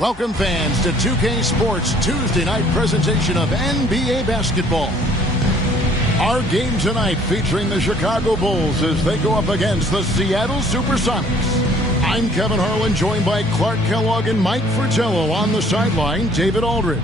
Welcome fans to 2K Sports Tuesday night presentation of NBA basketball. Our game tonight featuring the Chicago Bulls as they go up against the Seattle SuperSonics. I'm Kevin Harlan, joined by Clark Kellogg and Mike Fratello. On the sideline, David Aldridge.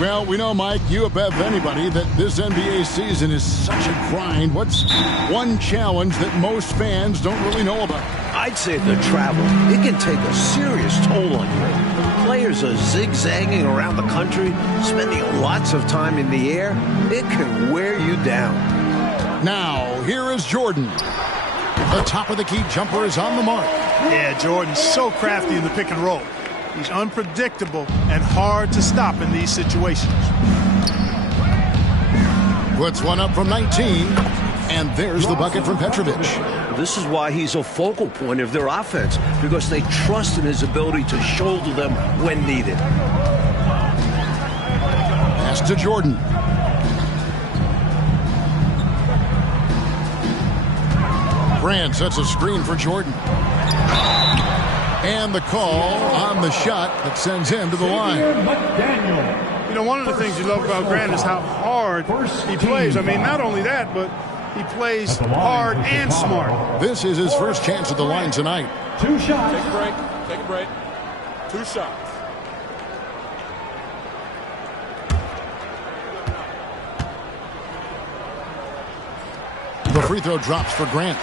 Well, we know, Mike, you above anybody, that this NBA season is such a grind. What's one challenge that most fans don't really know about? I'd say the travel. It can take a serious toll on you. Players are zigzagging around the country, spending lots of time in the air. It can wear you down. Now, here is Jordan. The top of the key jumper is on the mark. Yeah, Jordan's so crafty in the pick and roll. He's unpredictable and hard to stop in these situations. Puts one up from 19, and there's the bucket from Petrovic. This is why he's a focal point of their offense, because they trust in his ability to shoulder them when needed. Pass to Jordan. Brand sets a screen for Jordan. And the call on the shot that sends him to the line. You know, one of the things you love about Grant is how hard he plays. I mean, not only that, but he plays hard and smart. This is his first chance at the line tonight. 2 shots. Take a break. Take a break. 2 shots. The free throw drops for Grant.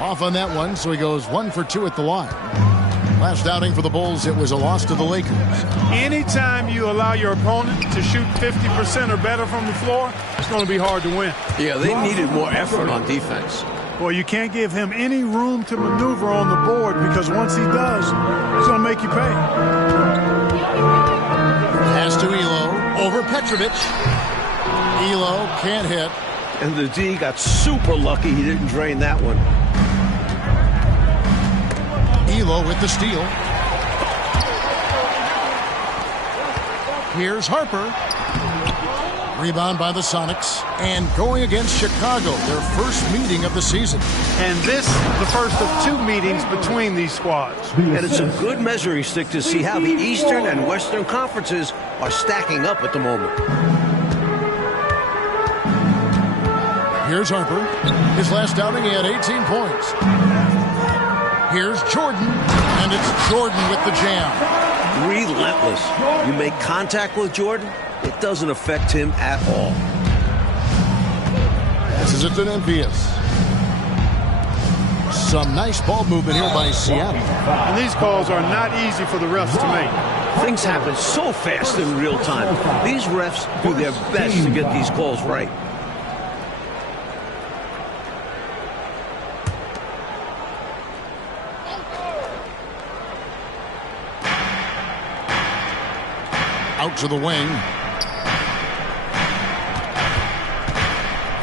Off on that one, so he goes 1 for 2 at the line. Last outing for the Bulls, it was a loss to the Lakers. Anytime you allow your opponent to shoot 50% or better from the floor, it's going to be hard to win. Yeah, they needed more effort on defense. Boy, you can't give him any room to maneuver on the board, because once he does, he's going to make you pay. Pass to Elo over Petrovic. Elo can't hit. And the D got super lucky he didn't drain that one. Elo with the steal. Here's Harper. Rebound by the Sonics. And going against Chicago, their first meeting of the season. And this, the first of 2 meetings between these squads. And it's a good measuring stick to see how the Eastern and Western conferences are stacking up at the moment. Here's Harper. His last outing, he had 18 points. Here's Jordan, and it's Jordan with the jam. Relentless. You make contact with Jordan, it doesn't affect him at all. Passes it to Memphis. Some nice ball movement here by Seattle. And these calls are not easy for the refs to make. Things happen so fast in real time. These refs do their best to get these calls right. Out to the wing.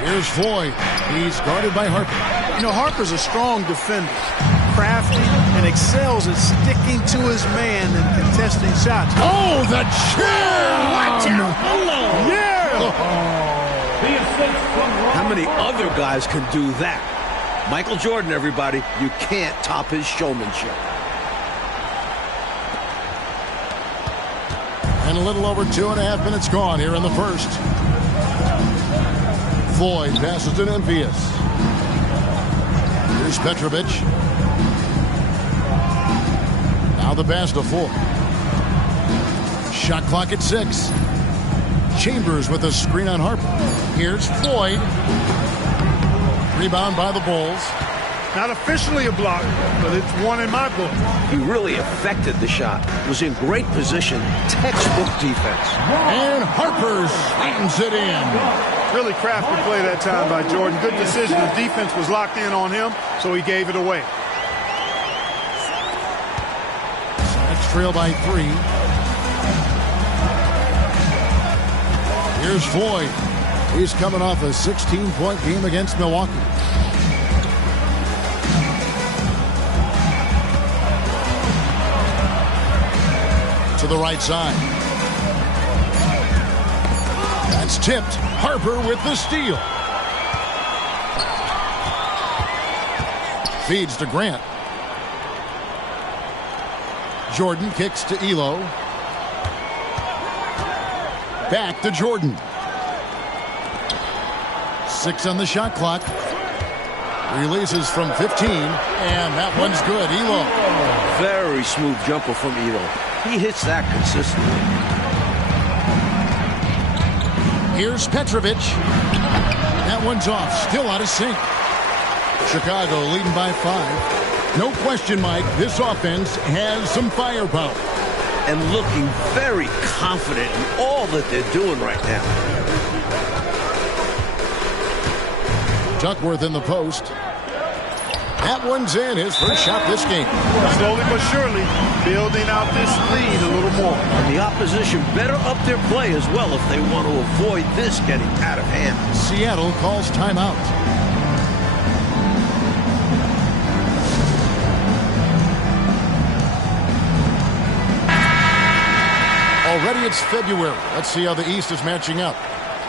Here's Floyd. He's guarded by Harper. You know, Harper's a strong defender, crafty, and excels at sticking to his man and contesting shots. Oh, the jam! Watch out, Malone! Yeah! How many other guys can do that? Michael Jordan, everybody. You can't top his showmanship. And a little over 2.5 minutes gone here in the first. Floyd passes to Memphis. Here's Petrovic. Now the pass to Floyd. Shot clock at 6. Chambers with a screen on Harper. Here's Floyd. Rebound by the Bulls. Not officially a block, but it's one in my book. He really affected the shot. Was in great position. Textbook defense. And Harper slams it in. Really crafty play that time by Jordan. Good decision. The defense was locked in on him, so he gave it away. Sonics trail by 3. Here's Floyd. He's coming off a 16-point game against Milwaukee. To the right side. That's tipped. Harper with the steal. Feeds to Grant. Jordan kicks to Elo. Back to Jordan. 6 on the shot clock. Releases from 15, and that one's good. Elo. Very smooth jumper from Elo. He hits that consistently. Here's Petrovic. That one's off. Still out of sync. Chicago leading by 5. No question, Mike, this offense has some firepower. And looking very confident in all that they're doing right now. Duckworth in the post. That one's in. His first shot this game. Slowly but surely building out this lead a little more. And the opposition better up their play as well if they want to avoid this getting out of hand. Seattle calls timeout. Already it's February. Let's see how the East is matching up.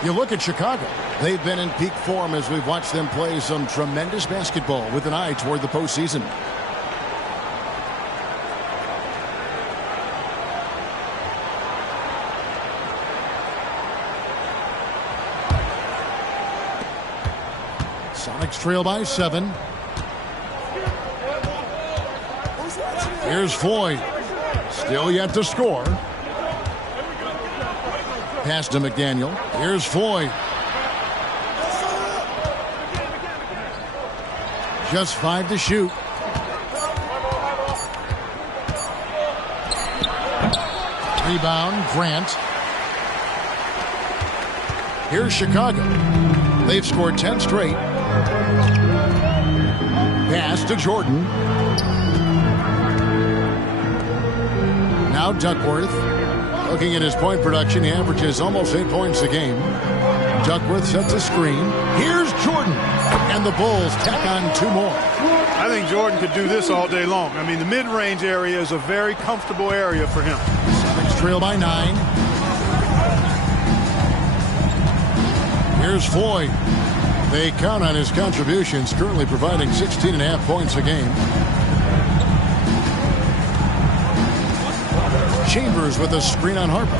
You look at Chicago. They've been in peak form as we've watched them play some tremendous basketball with an eye toward the postseason. Sonics trail by 7. Here's Floyd. Still yet to score. Pass to McDaniel. Here's Floyd. Just 5 to shoot. Rebound, Grant. Here's Chicago. They've scored 10 straight. Pass to Jordan. Now Duckworth. Looking at his point production, he averages almost 8 points a game. Duckworth sets a screen. Here's Jordan. And the Bulls tack on 2 more. I think Jordan could do this all day long. I mean, the mid-range area is a very comfortable area for him. Sonics trail by 9. Here's Floyd. They count on his contributions, currently providing 16.5 points a game. Chambers with a screen on Harper.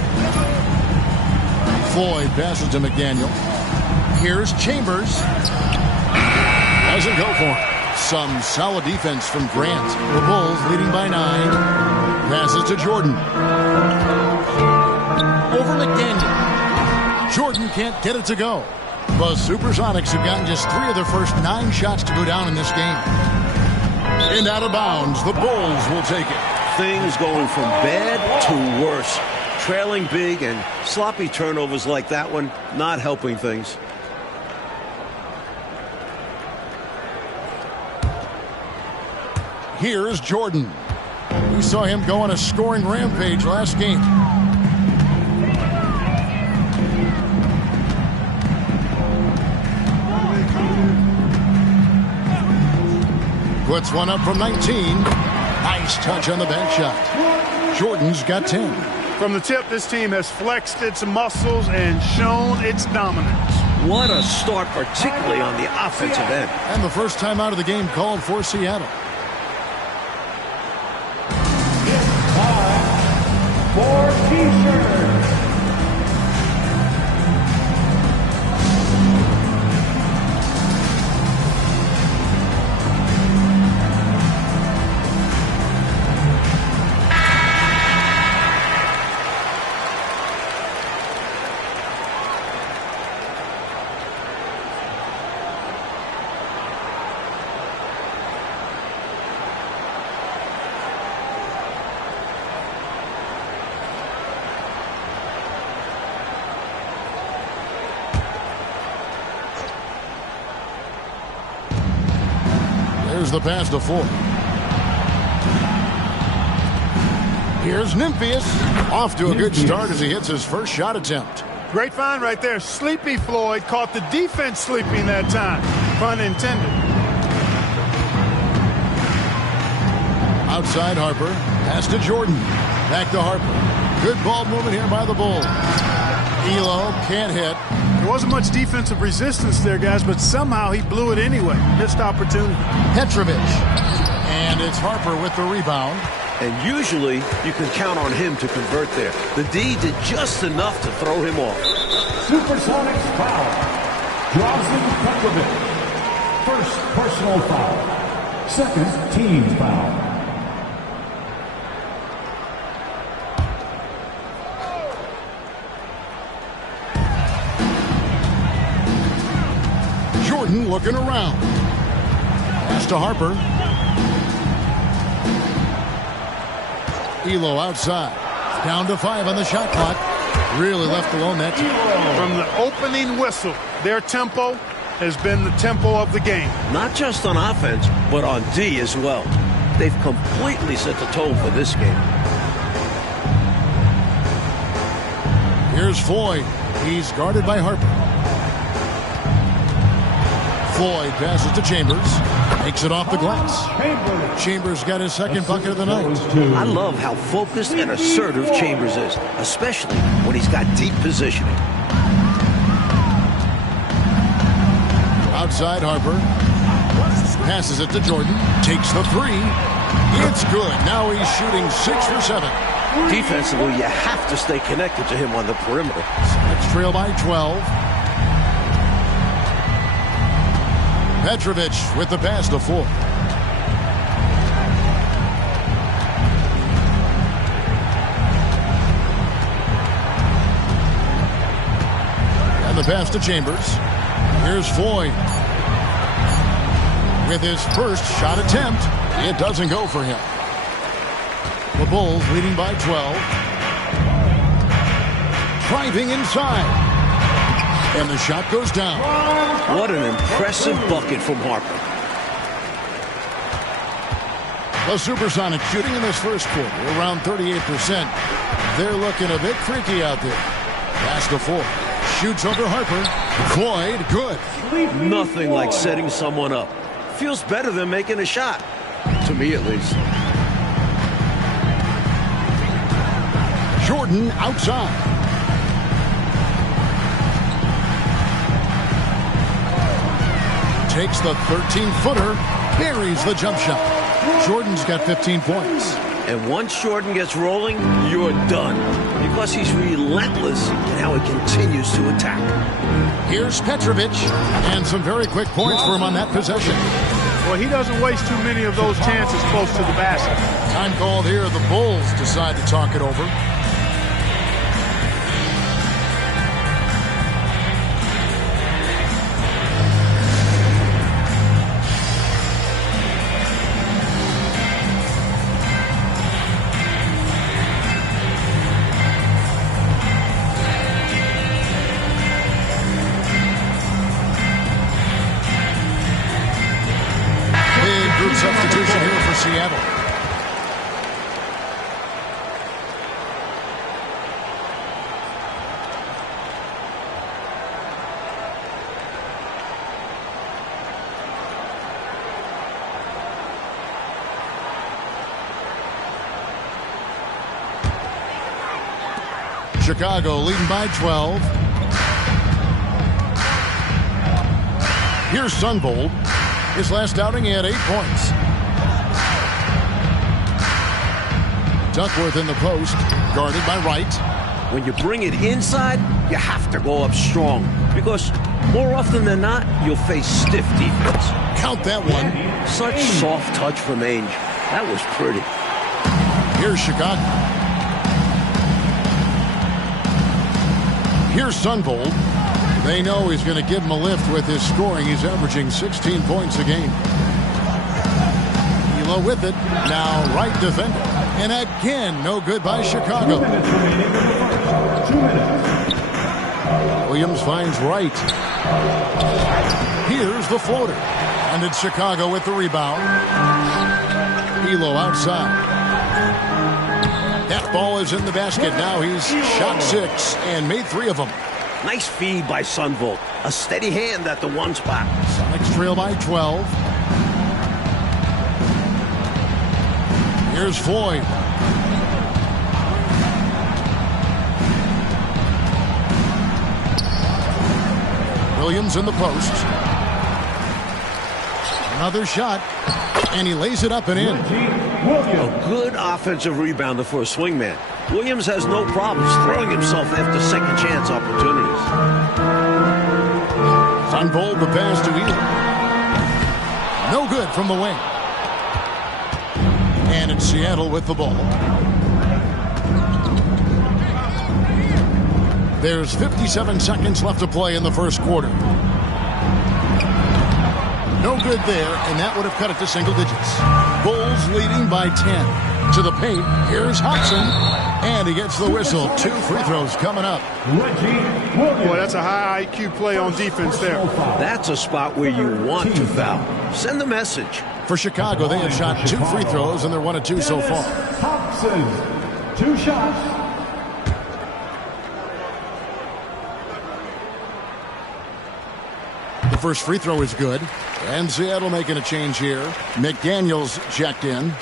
Floyd passes to McDaniel. Here's Chambers. Doesn't go for him. Some solid defense from Grant. The Bulls leading by 9. Passes to Jordan. Over McDaniel. Jordan can't get it to go. The SuperSonics have gotten just 3 of their first 9 shots to go down in this game. And out of bounds, the Bulls will take it. Things going from bad to worse. Trailing big and sloppy turnovers like that one, not helping things. Here's Jordan. We saw him go on a scoring rampage last game. Puts one up from 19. Nice touch on the back shot. Jordan's got 10. From the tip, this team has flexed its muscles and shown its dominance. What a start, particularly on the offensive end. And the first time out of the game called for Seattle. It's time for T-shirts. There's the pass to Floyd. Here's Nymphius. Off to a good start as he hits his first shot attempt. Great find right there. Sleepy Floyd caught the defense sleeping that time. Pun intended. Outside Harper. Pass to Jordan. Back to Harper. Good ball movement here by the Bulls. Elo can't hit. There wasn't much defensive resistance there, guys, but somehow he blew it anyway. Missed opportunity. Petrovic. And it's Harper with the rebound. And usually you can count on him to convert there. The D did just enough to throw him off. SuperSonics foul. Drazen Petrovic. First personal foul. Second team foul. Jordan looking around. Pass to Harper. Elo outside. Down to 5 on the shot clock. Really left alone that time. From the opening whistle, their tempo has been the tempo of the game. Not just on offense, but on D as well. They've completely set the tone for this game. Here's Floyd. He's guarded by Harper. Floyd passes to Chambers. Makes it off the glass. Chambers got his second bucket of the night. I love how focused and assertive Chambers is, especially when he's got deep positioning. Outside Harper. Passes it to Jordan. Takes the 3. It's good. Now he's shooting 6 for 7. Defensively, you have to stay connected to him on the perimeter. Let's trail by 12. Petrovic with the pass to Floyd. And the pass to Chambers. Here's Floyd. With his first shot attempt, it doesn't go for him. The Bulls leading by 12. Driving inside. And the shot goes down. What an impressive bucket from Harper. The SuperSonics shooting in this first quarter around 38%. They're looking a bit freaky out there. Pass to Floyd. Shoots over Harper. Floyd, good. Nothing like setting someone up. Feels better than making a shot. To me, at least. Jordan outside. Takes the 13-footer, buries the jump shot. Jordan's got 15 points. And once Jordan gets rolling, you're done. Because he's relentless in how he continues to attack. Here's Petrovic, and some very quick points for him on that possession. Well, he doesn't waste too many of those chances close to the basket. Time called here. The Bulls decide to talk it over. Substitution here for Seattle. Chicago leading by 12. Here's Sunbold. His last outing, he had 8 points. Duckworth in the post, guarded by Wright. When you bring it inside, you have to go up strong. Because more often than not, you'll face stiff defense. Count that one. Such soft touch from Ainge. That was pretty. Here's Chicago. Here's Sunbold. They know he's going to give him a lift with his scoring. He's averaging 16 points a game. Elo with it. Now Wright defender. And again, no good by Chicago. 2 minutes. Williams finds Wright. Here's the floater. And it's Chicago with the rebound. Elo outside. That ball is in the basket. Now he's shot 6 and made 3 of them. Nice feed by Sunvolt. A steady hand at the one spot. Sonics trail by 12. Here's Floyd. Williams in the post. Another shot, and he lays it up and in. A good offensive rebounder for a swingman. Williams has no problems throwing himself after second chance opportunities. Sunvolt the pass to Ely. No good from the wing. And it's Seattle with the ball. There's 57 seconds left to play in the first quarter. No good there, and that would have cut it to single digits. Bulls leading by 10. To the paint, here's Hopson, and he gets the whistle. 2 free throws coming up. Boy, that's a high IQ play on defense there. That's a spot where you want to foul. Send the message. For Chicago, they have shot 2 free throws, and they're 1 of 2 so far. Hopson, 2 shots. The first free throw is good. And Seattle making a change here. McDaniel's checked in.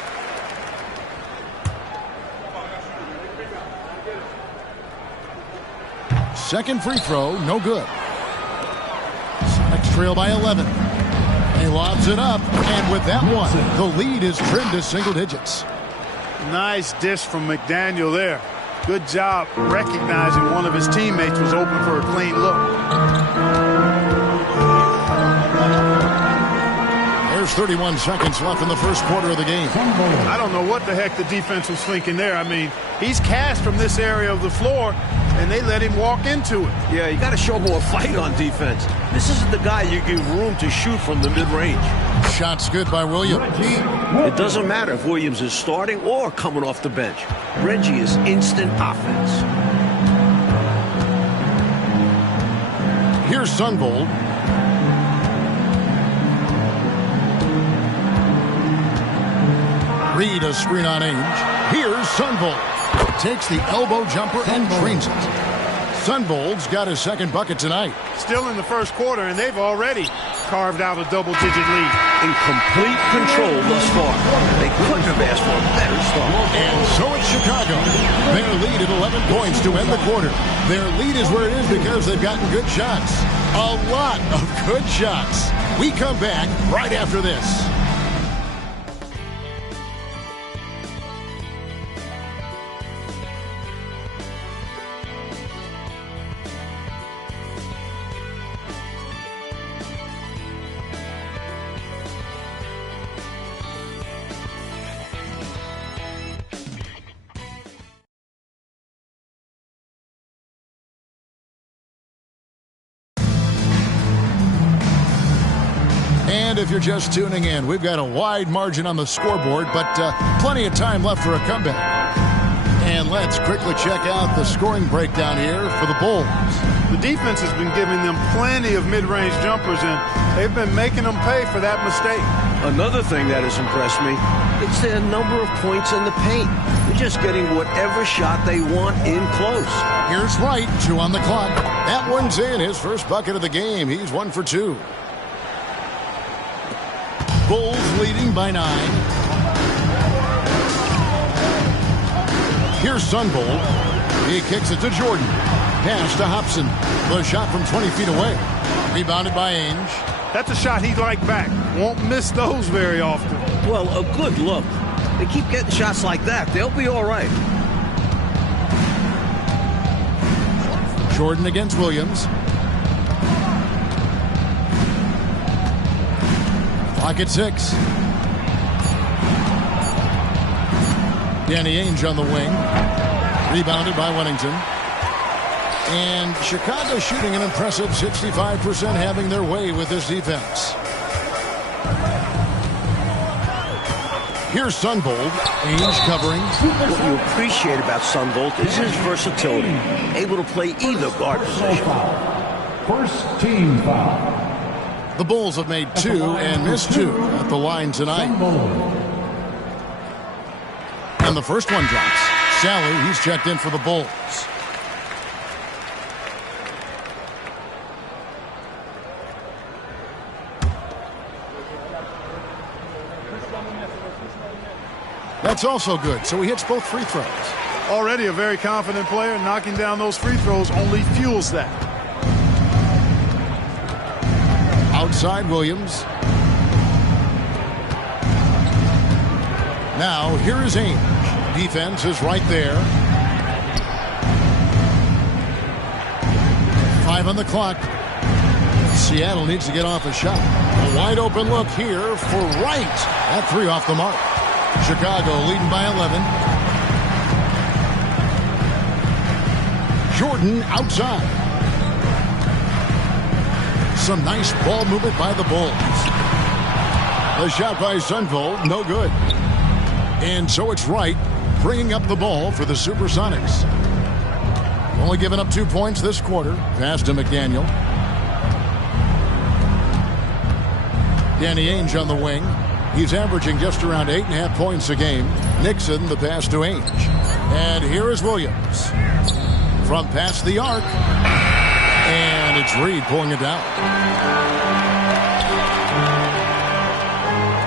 Second free throw, no good. Sonics trail by 11. He lobs it up, and with that one, the lead is trimmed to single digits. Nice dish from McDaniel there. Good job recognizing one of his teammates was open for a clean look. There's 31 seconds left in the first quarter of the game. I don't know what the heck the defense was thinking there. I mean, he's cast from this area of the floor, and they let him walk into it. Yeah, you got to show more fight on defense. This isn't the guy you give room to shoot from the mid-range. Shot's good by Williams. It doesn't matter if Williams is starting or coming off the bench. Reggie is instant offense. Here's Sunvolt. Reed a screen on Ainge. Here's Sunvolt. Takes the elbow jumper and drains it. Sunvolt's got his second bucket tonight. Still in the first quarter, and they've already carved out a double-digit lead. In complete control thus far. They couldn't have asked for a better start. And so it's Chicago. Their lead at 11 points to end the quarter. Their lead is where it is because they've gotten good shots. A lot of good shots. We come back right after this. And if you're just tuning in, we've got a wide margin on the scoreboard, but plenty of time left for a comeback. And let's quickly check out the scoring breakdown here for the Bulls. The defense has been giving them plenty of mid-range jumpers, and they've been making them pay for that mistake. Another thing that has impressed me, it's their number of points in the paint. They're just getting whatever shot they want in close. Here's Wright, 2 on the clock. That one's in, his first bucket of the game. He's 1 for 2. Bulls leading by 9. Here's Sunvolt. He kicks it to Jordan. Pass to Hopson. The shot from 20 feet away. Rebounded by Ainge. That's a shot he'd like back. Won't miss those very often. Well, a good look. They keep getting shots like that. They'll be all right. Jordan against Williams. Clock at 6. Danny Ainge on the wing. Rebounded by Wennington. And Chicago shooting an impressive 65%, having their way with this defense. Here's Sunvolt. Ainge covering. What you appreciate about Sunvolt is his versatility. Able to play either guard position. First team foul. The Bulls have made 2 and missed 2 at the line tonight. And the first one drops. Sally, he's checked in for the Bulls. That's also good. So he hits both free throws. Already a very confident player. Knocking down those free throws only fuels that. Outside Williams. Now here is Ainge. Defense is right there. 5 on the clock. Seattle needs to get off a shot. A wide open look here for Wright. That 3 off the mark. Chicago leading by 11. Jordan outside. Some nice ball movement by the Bulls. The shot by Sunvold, no good. And so it's Wright bringing up the ball for the SuperSonics. Only giving up 2 points this quarter. Pass to McDaniel. Danny Ainge on the wing. He's averaging just around 8.5 points a game. Nixon, the pass to Ainge. And here is Williams. From past the arc. And it's Reed pulling it down.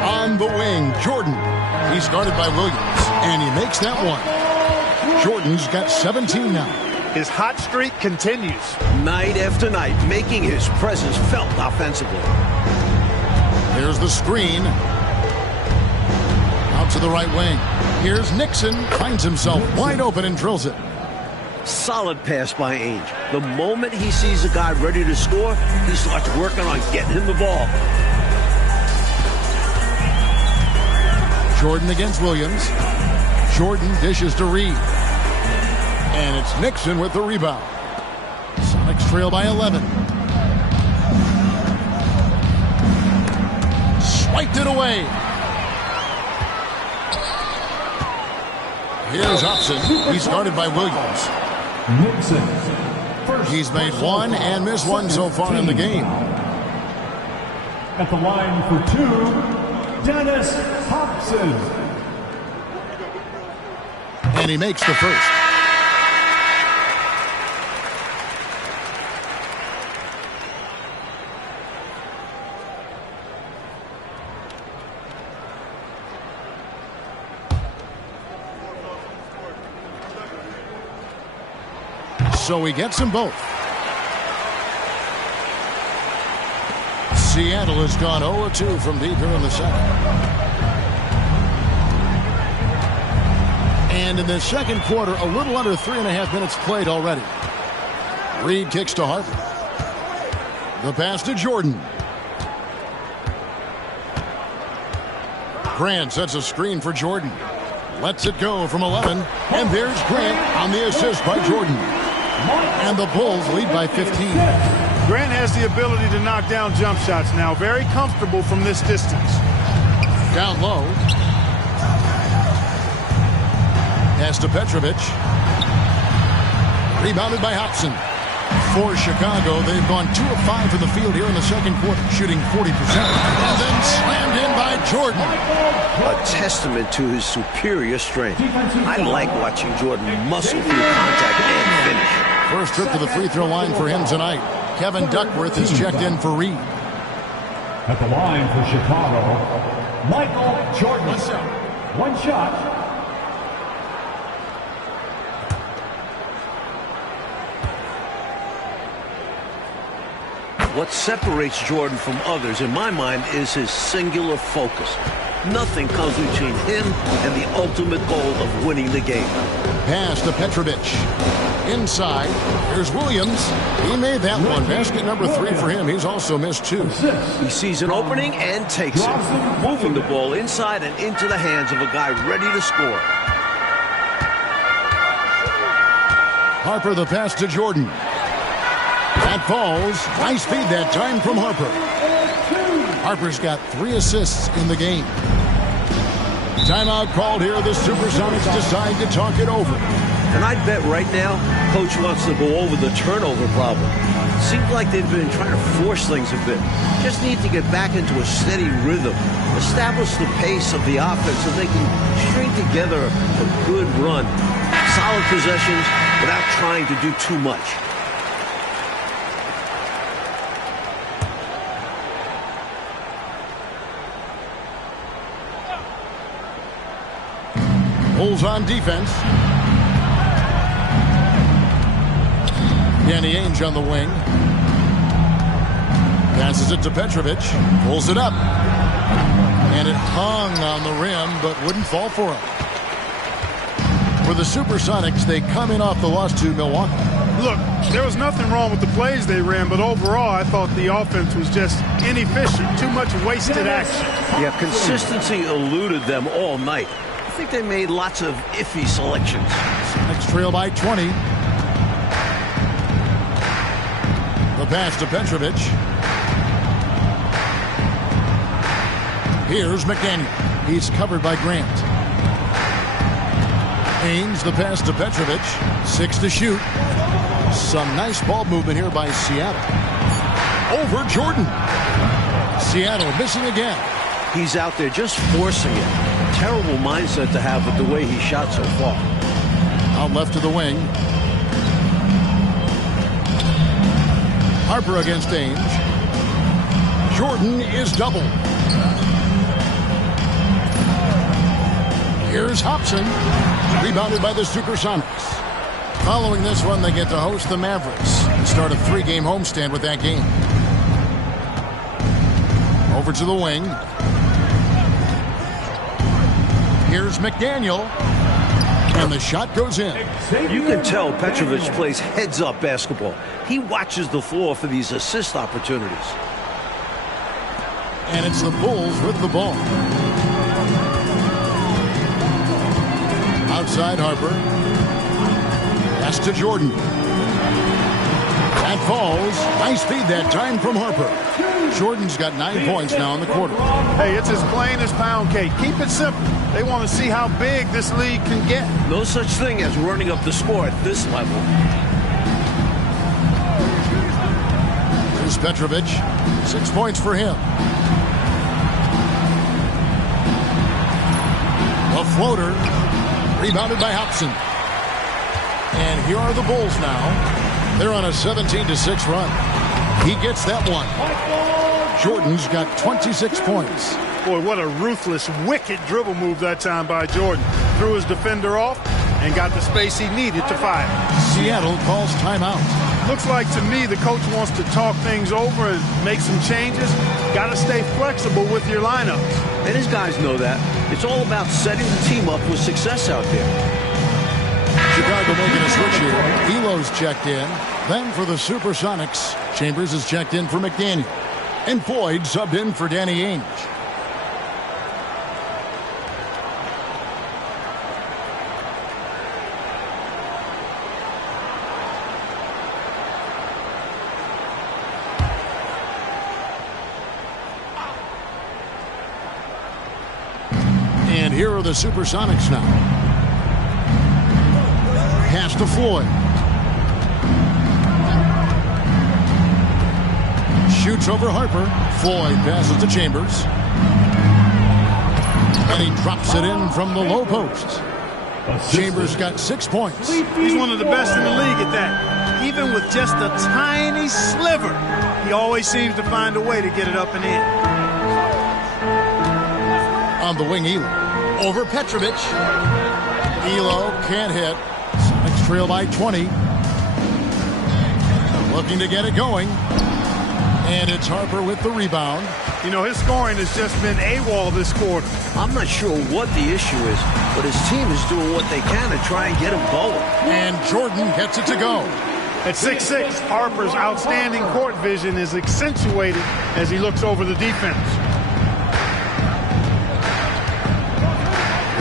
On the wing, Jordan. He's guarded by Williams. And he makes that one. Jordan's got 17 now. His hot streak continues. Night after night, making his presence felt offensively. Here's the screen. Out to the right wing. Here's Nixon. Finds himself wide open and drills it. Solid pass by Ainge. The moment he sees a guy ready to score, he starts working on getting him the ball. Jordan against Williams. Jordan dishes to Reed. And it's Nixon with the rebound. Sonics trail by 11. Swiped it away. Here's Hopson. He's guarded by Williams. He's made one and missed one so far in the game. At the line for 2, Dennis Hopson. And he makes the first. So he gets them both. Seattle has gone 0-2 from deep here in the second. And in the second quarter, a little under 3.5 minutes played already. Reed kicks to Harper. The pass to Jordan. Grant sets a screen for Jordan. Lets it go from 11. And there's Grant on the assist by Jordan. And the Bulls lead by 15. Grant has the ability to knock down jump shots now. Very comfortable from this distance. Down low. Pass to Petrovic. Rebounded by Hopson. For Chicago, they've gone 2 of 5 from the field here in the second quarter, shooting 40%. And then slammed in by Jordan. A testament to his superior strength. I like watching Jordan muscle through contact and finish. First trip to the free throw line for him tonight. Kevin Duckworth is checked in for Reed. At the line for Chicago, Michael Jordan. One shot. What separates Jordan from others, in my mind, is his singular focus. Nothing comes between him and the ultimate goal of winning the game. Pass to Petrovic. Inside, here's Williams. He made that one. Basket number 3 for him. He's also missed 2. He sees an opening and takes it, moving the ball inside and into the hands of a guy ready to score. Harper the pass to Jordan. That falls. Nice feed that time from Harper. Harper's got 3 assists in the game. Timeout called here. The SuperSonics decide to talk it over. And I'd bet right now, Coach wants to go over the turnover problem. Seems like they've been trying to force things a bit. Just need to get back into a steady rhythm. Establish the pace of the offense so they can string together a good run. Solid possessions without trying to do too much. Bulls on defense. Danny Ainge on the wing. Passes it to Petrovic. Pulls it up. And it hung on the rim, but wouldn't fall for him. For the SuperSonics, they come in off the loss to Milwaukee. Look, there was nothing wrong with the plays they ran, but overall, I thought the offense was just inefficient. Too much wasted action. Yeah, consistency eluded them all night. I think they made lots of iffy selections. Sonics trail by 20. The pass to Petrovic. Here's McDaniel. He's covered by Grant. Ainge, the pass to Petrovic. 6 to shoot. Some nice ball movement here by Seattle. Over Jordan. Seattle missing again. He's out there just forcing it. Terrible mindset to have with the way he shot so far. Out left to the wing. Harper against Ainge. Jordan is doubled. Here's Hopson. Rebounded by the SuperSonics. Following this one, they get to host the Mavericks and start a 3-game homestand with that game. Over to the wing. Here's McDaniel. And the shot goes in. You can tell Petrovic plays heads-up basketball. He watches the floor for these assist opportunities. And it's the Bulls with the ball. Outside Harper. Pass to Jordan. That falls. Nice feed that time from Harper. Jordan's got 9 points now in the quarter. Hey, it's as plain as pound cake. Keep it simple. They want to see how big this league can get. No such thing as running up the score at this level. Here's Petrovic. 6 points for him. A floater. Rebounded by Hopson. And here are the Bulls now. They're on a 17-6 run. He gets that one. Jordan's got 26 points. Boy, what a ruthless, wicked dribble move that time by Jordan. Threw his defender off and got the space he needed to fire. Seattle calls timeout. Looks like to me the coach wants to talk things over and make some changes. Got to stay flexible with your lineups. And his guys know that. It's all about setting the team up with success out there. Chicago making a switch here. Elo's checked in. Then for the SuperSonics, Chambers is checked in for McDaniel. And Floyd subbed in for Danny Ainge. And here are the SuperSonics now. Pass to Floyd. Shoots over Harper. Floyd passes to Chambers. And he drops it in from the low post. Chambers got 6 points. He's one of the best in the league at that. Even with just a tiny sliver, he always seems to find a way to get it up and in. On the wing, Elo. Over Petrovic. Elo can't hit. Sonics trail by 20. Looking to get it going. And it's Harper with the rebound. You know, his scoring has just been AWOL this quarter. I'm not sure what the issue is, but his team is doing what they can to try and get him going. And Jordan gets it to go. At 6'6", Harper's outstanding court vision is accentuated as he looks over the defense.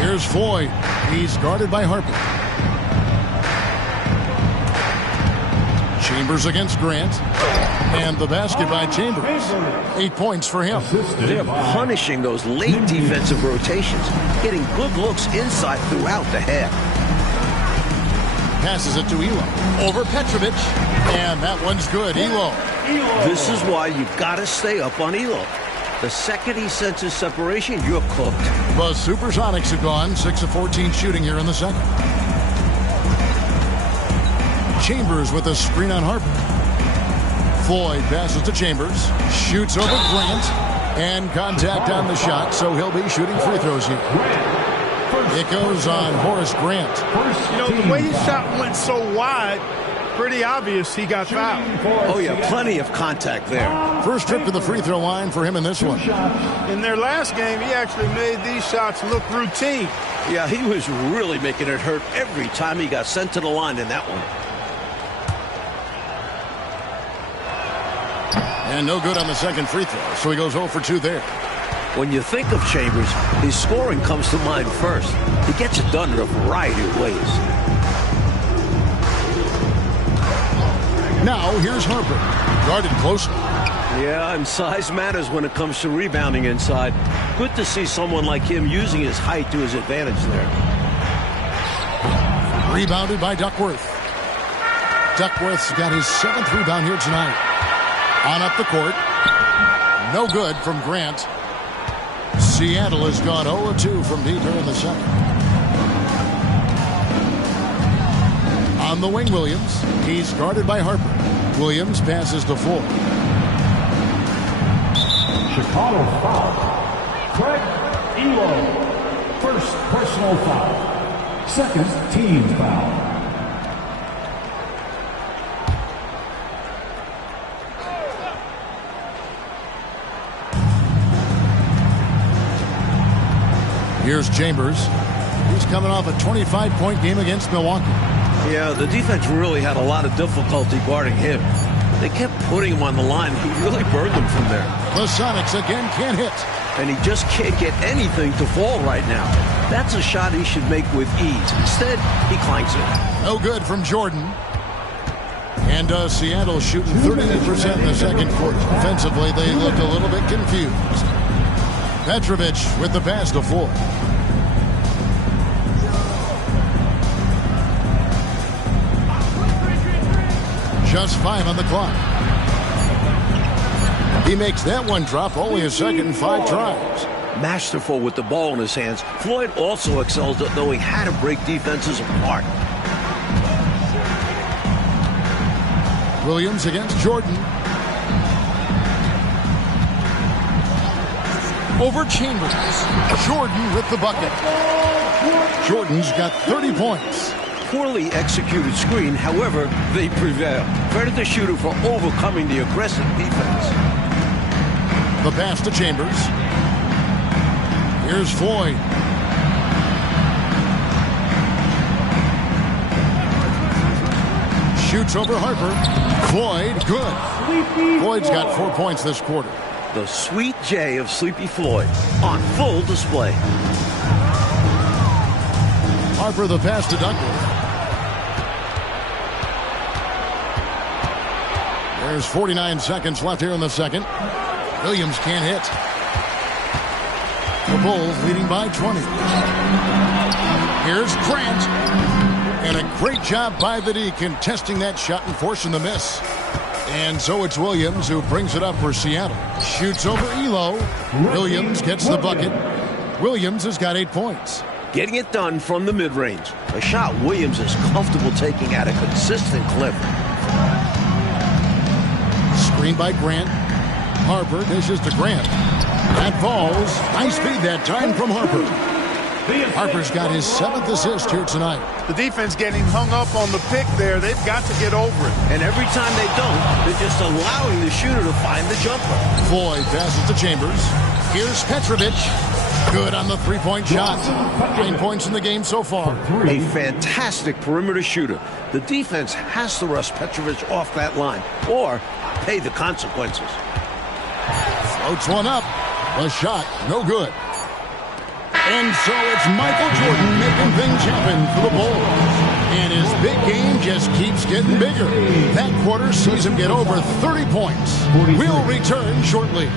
Here's Floyd. He's guarded by Harper. Chambers against Grant. And the basket by Chambers. 8 points for him. They're punishing those late defensive rotations, getting good looks inside throughout the half. Passes it to Elo. Over Petrovic. And that one's good. Elo. This is why you've got to stay up on Elo. The second he senses separation, you're cooked. The SuperSonics have gone 6 of 14 shooting here in the second. Chambers with a screen on Harper. Floyd passes to Chambers. Shoots over Grant. And contact on the shot, so he'll be shooting free throws here. It goes on Horace Grant. You know, the way his shot went so wide, pretty obvious he got fouled. Oh, yeah, plenty of contact there. First trip to the free throw line for him in this one. In their last game, he actually made these shots look routine. Yeah, he was really making it hurt every time he got sent to the line in that one. And no good on the second free throw, so he goes 0 for 2 there. When you think of Chambers, his scoring comes to mind first. He gets it done in a variety of ways. Now, here's Harper, guarded closely. Yeah, and size matters when it comes to rebounding inside. Good to see someone like him using his height to his advantage there. Rebounded by Duckworth. Duckworth's got his 7th rebound here tonight. On up the court. No good from Grant. Seattle has gone 0-2 from deep here in the second. On the wing, Williams. He's guarded by Harper. Williams passes to Floyd. Chicago foul. Craig Elo. First personal foul. Second team foul. Here's Chambers. He's coming off a 25-point game against Milwaukee. Yeah, the defense really had a lot of difficulty guarding him. They kept putting him on the line. He really burned them from there. The Sonics again can't hit. And he just can't get anything to fall right now. That's a shot he should make with ease. Instead, he clanks it. No good from Jordan. And Seattle shooting 38% in the second quarter. Defensively, they looked a little bit confused. Petrovic with the pass to Floyd. Just 5 on the clock. He makes that one drop, only a second and 5 tries. Masterful with the ball in his hands. Floyd also excels at knowing how to break defenses apart. Williams against Jordan. Over Chambers. Jordan with the bucket. Jordan's got 30 points. Poorly executed screen, however, they prevail. Credit the shooter for overcoming the aggressive defense. The pass to Chambers. Here's Floyd. Shoots over Harper. Floyd, good. Floyd's got 4 points this quarter. The sweet J of Sleepy Floyd on full display. Harper the pass to Duckworth. There's 49 seconds left here in the second. Williams can't hit. The Bulls leading by 20. Here's Grant. And a great job by the D contesting that shot and forcing the miss. And so it's Williams who brings it up for Seattle. Shoots over Elo. Williams gets the bucket. Williams has got 8 points. Getting it done from the mid-range. A shot Williams is comfortable taking at a consistent clip. Screen by Grant. Harper dishes to Grant. That falls. Nice feed that time from Harper. Harper's got his 7th assist here tonight. The defense getting hung up on the pick there. They've got to get over it. And every time they don't, they're just allowing the shooter to find the jumper. Floyd passes to Chambers. Here's Petrovic. Good on the 3-point shot. 9 points in the game so far. A fantastic perimeter shooter. The defense has to rush Petrovic off that line or pay the consequences. Floats one up. The shot, no good. And so it's Michael Jordan making things happen for the Bulls. And his big game just keeps getting bigger. That quarter sees him get over 30 points. We'll return shortly.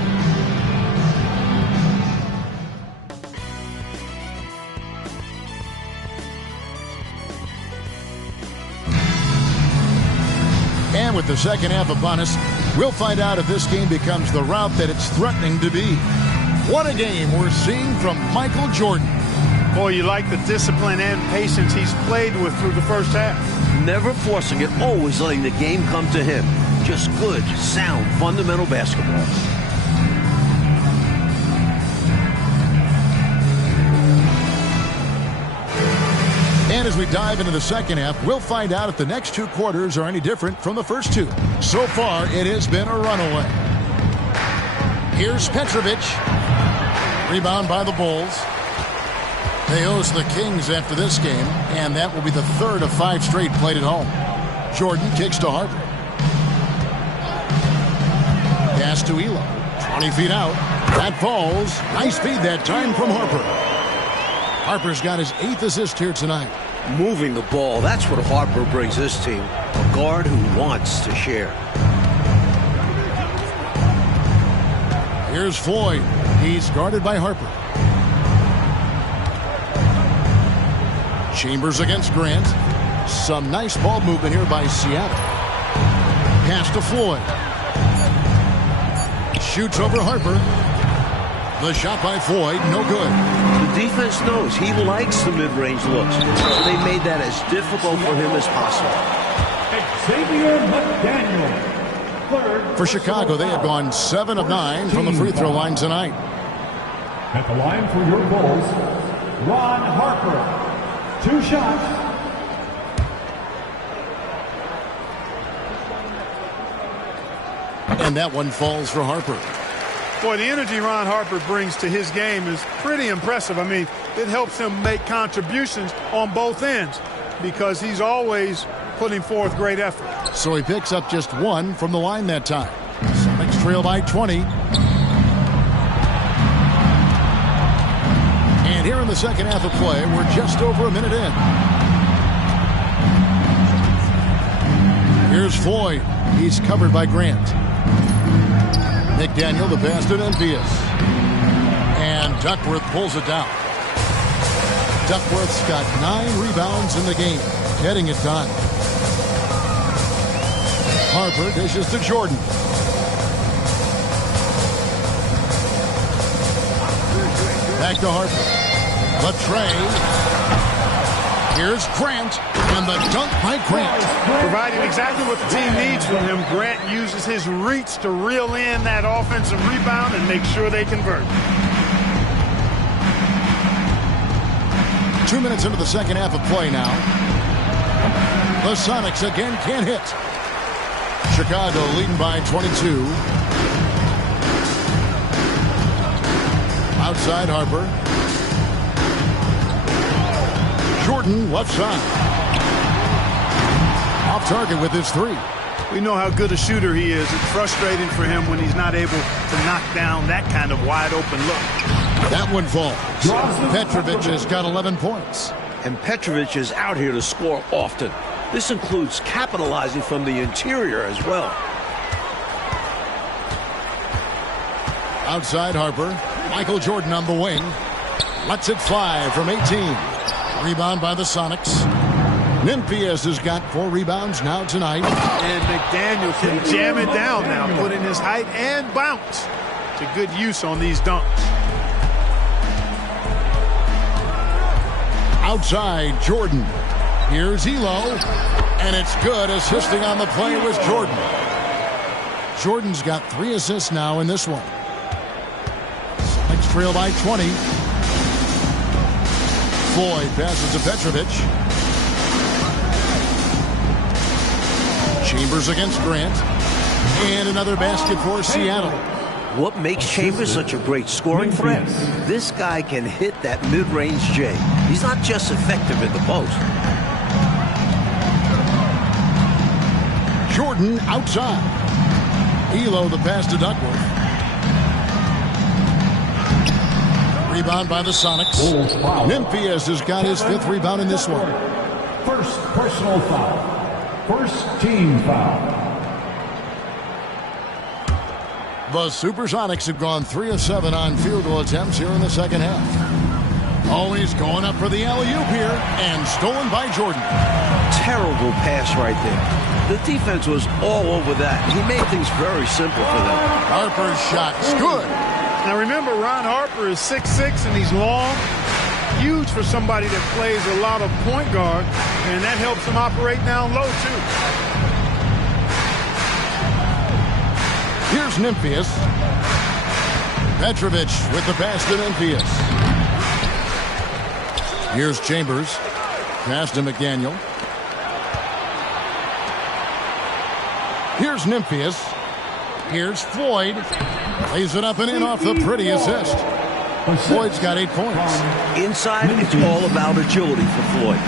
And with the second half upon us, we'll find out if this game becomes the route that it's threatening to be. What a game we're seeing from Michael Jordan. Boy, you like the discipline and patience he's played with through the first half. Never forcing it, always letting the game come to him. Just good, sound, fundamental basketball. And as we dive into the second half, we'll find out if the next two quarters are any different from the first two. So far, it has been a runaway. Here's Petrovic. Rebound by the Bulls. They host the Kings after this game, and that will be the third of 5 straight played at home. Jordan kicks to Harper. Pass to Elo. 20 feet out. That falls. Nice feed that time from Harper. Harper's got his 8th assist here tonight. Moving the ball, that's what Harper brings this team. A guard who wants to share. Here's Floyd. He's guarded by Harper. Chambers against Grant. Some nice ball movement here by Seattle. Pass to Floyd. Shoots over Harper. The shot by Floyd, no good. The defense knows he likes the mid-range looks, so they made that as difficult for him as possible. Xavier McDaniel. Third. For Chicago, they have gone 7 of 9 from the free throw line tonight. At the line for your Bulls, Ron Harper. 2 shots. And that one falls for Harper. Boy, the energy Ron Harper brings to his game is pretty impressive. I mean, it helps him make contributions on both ends because he's always putting forth great effort. So he picks up just 1 from the line that time. Sonics trail by 20. And here in the second half of play, we're just over a minute in. Here's Floyd. He's covered by Grant. McDaniel, the pass to Envious. And Duckworth pulls it down. Duckworth's got 9 rebounds in the game, getting it done. Harper dishes to Jordan. Back to Harper. Latrey. Here's Grant, and the dunk by Grant. Providing exactly what the team needs from him, Grant uses his reach to reel in that offensive rebound and make sure they convert. 2 minutes into the second half of play now. The Sonics again can't hit. Chicago leading by 22. Outside Harper. Jordan left side. Off target with his 3. We know how good a shooter he is. It's frustrating for him when he's not able to knock down that kind of wide open look. That one falls. Petrovic has got 11 points. And Petrovic is out here to score often. This includes capitalizing from the interior as well. Outside Harper. Michael Jordan on the wing. Lets it fly from 18. Rebound by the Sonics. Nymphius has got 4 rebounds now tonight. And McDaniel can jam it down now, put in his height and bounce to good use on these dunks. Outside Jordan. Here's Elo. And it's good. Assisting on the play was Jordan. Jordan's got 3 assists now in this one. Sonics trail by 20. Floyd passes to Petrovic. Chambers against Grant. And another basket for Seattle. What makes Chambers such a great scoring threat? This guy can hit that mid-range J. He's not just effective in the post. Jordan outside. Elo the pass to Duckworth. Rebound by the Sonics. Nymphius has got his 5th rebound in this one. First personal foul. First team foul. The SuperSonics have gone 3 of 7 on field goal attempts here in the second half. Always going up for the alley-oop here, and stolen by Jordan. Terrible pass right there. The defense was all over that. He made things very simple for them. Harper's shot is good. Now remember, Ron Harper is 6'6", and he's long. Huge for somebody that plays a lot of point guard, and that helps him operate down low, too. Here's Nymphius. Petrovic with the pass to Nymphius. Here's Chambers. Pass to McDaniel. Here's Nymphius. Here's Floyd. Lays it up and in off the pretty assist. Floyd's got 8 points. Inside, it's all about agility for Floyd.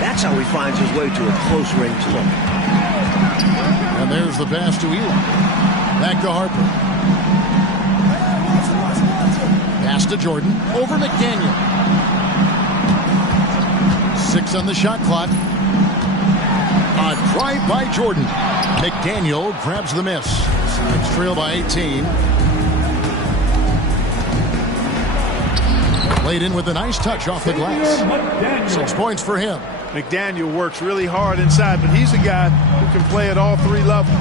That's how he finds his way to a close-range look. And there's the pass to Eli. Back to Harper. Pass to Jordan. Over McDaniel. 6 on the shot clock. A drive by Jordan. McDaniel grabs the miss. It's trail by 18. Laid in with a nice touch off the glass. 6 points for him. McDaniel works really hard inside, but he's a guy who can play at all 3 levels.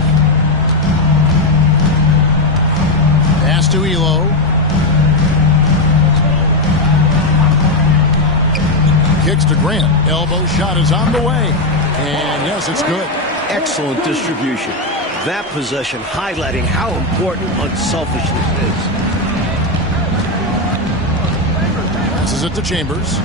Pass to Elo. Kicks to Grant. Elbow shot is on the way. And yes, it's good. Excellent distribution. That possession highlighting how important unselfishness is. Passes it to Chambers.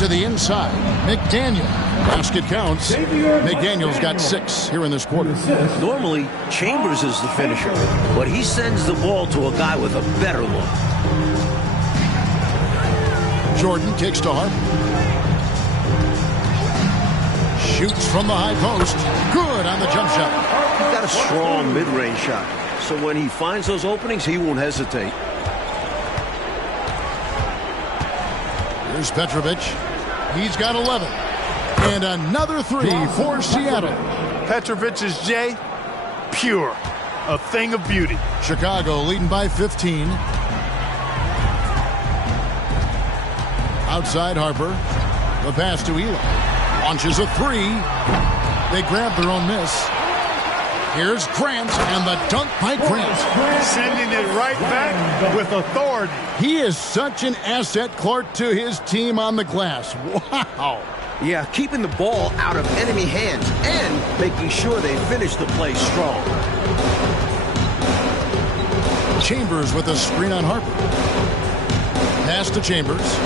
To the inside. McDaniel. Basket counts. McDaniel's got 6 here in this quarter. Normally, Chambers is the finisher, but he sends the ball to a guy with a better look. Jordan kicks to Harper. Shoots from the high post. Good on the jump shot. He's got a strong mid-range shot, so when he finds those openings, he won't hesitate. Here's Petrovic. He's got 11. And another 3 for Seattle. Petrovic's J, pure. A thing of beauty. Chicago leading by 15. Outside Harper. The pass to Eli. Launches a 3. They grab their own miss. Here's Grant, and the dunk by Grant. Sending it right back with authority. He is such an asset, Clark, to his team on the glass. Wow. Yeah, keeping the ball out of enemy hands and making sure they finish the play strong. Chambers with a screen on Harper. Pass to Chambers.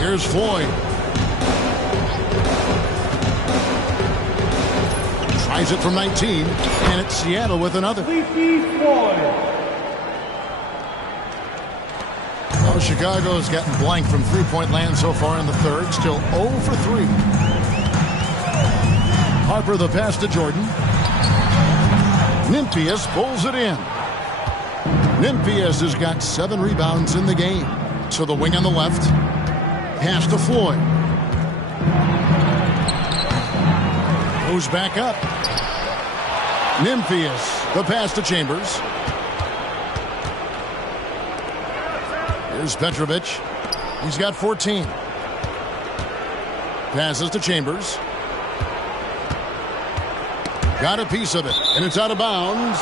Here's Floyd. Tries it from 19, and it's Seattle with another. Well, Chicago has gotten blank from three-point land so far in the third. Still 0 for 3. Harper the pass to Jordan. Nymphius pulls it in. Nymphius has got 7 rebounds in the game. To the wing on the left. Pass to Floyd. Goes back up. Nymphius. The pass to Chambers. Here's Petrovic. He's got 14. Passes to Chambers. Got a piece of it, and it's out of bounds.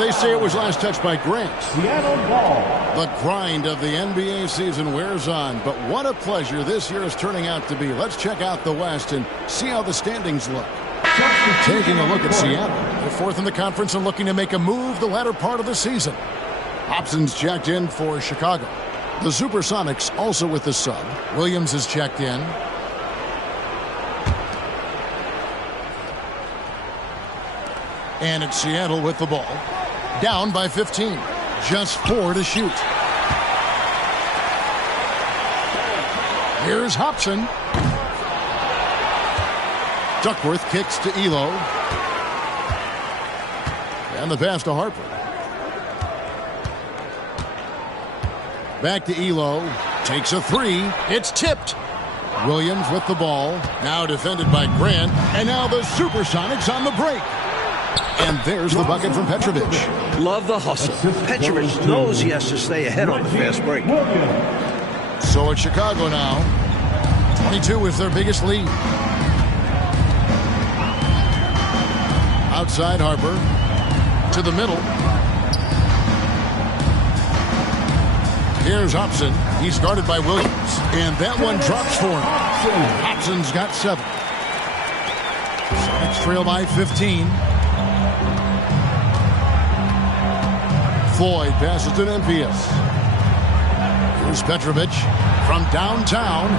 They say it was last touched by Grant. Seattle ball. The grind of the NBA season wears on, but what a pleasure this year is turning out to be. Let's check out the West and see how the standings look. Taking a look at Seattle. They're 4th in the conference and looking to make a move the latter part of the season. Hopson's checked in for Chicago. The SuperSonics also with the sub. Williams is checked in. And it's Seattle with the ball. Down by 15. Just 4 to shoot. Here's Hopson. Duckworth kicks to Elo. And the pass to Harper. Back to Elo. Takes a 3. It's tipped. Williams with the ball. Now defended by Grant. And now the SuperSonics on the break. And there's the bucket from Petrovic. Love the hustle. Petrovic knows he has to stay ahead on the fast break. So it's Chicago now. 22 is their biggest lead. Outside Harper. To the middle. Here's Hopson. He's guarded by Williams. And that one drops for him. Hopson's got 7. Sonics trail by 15. Floyd passes to Nymphius. Here's Petrovic from downtown.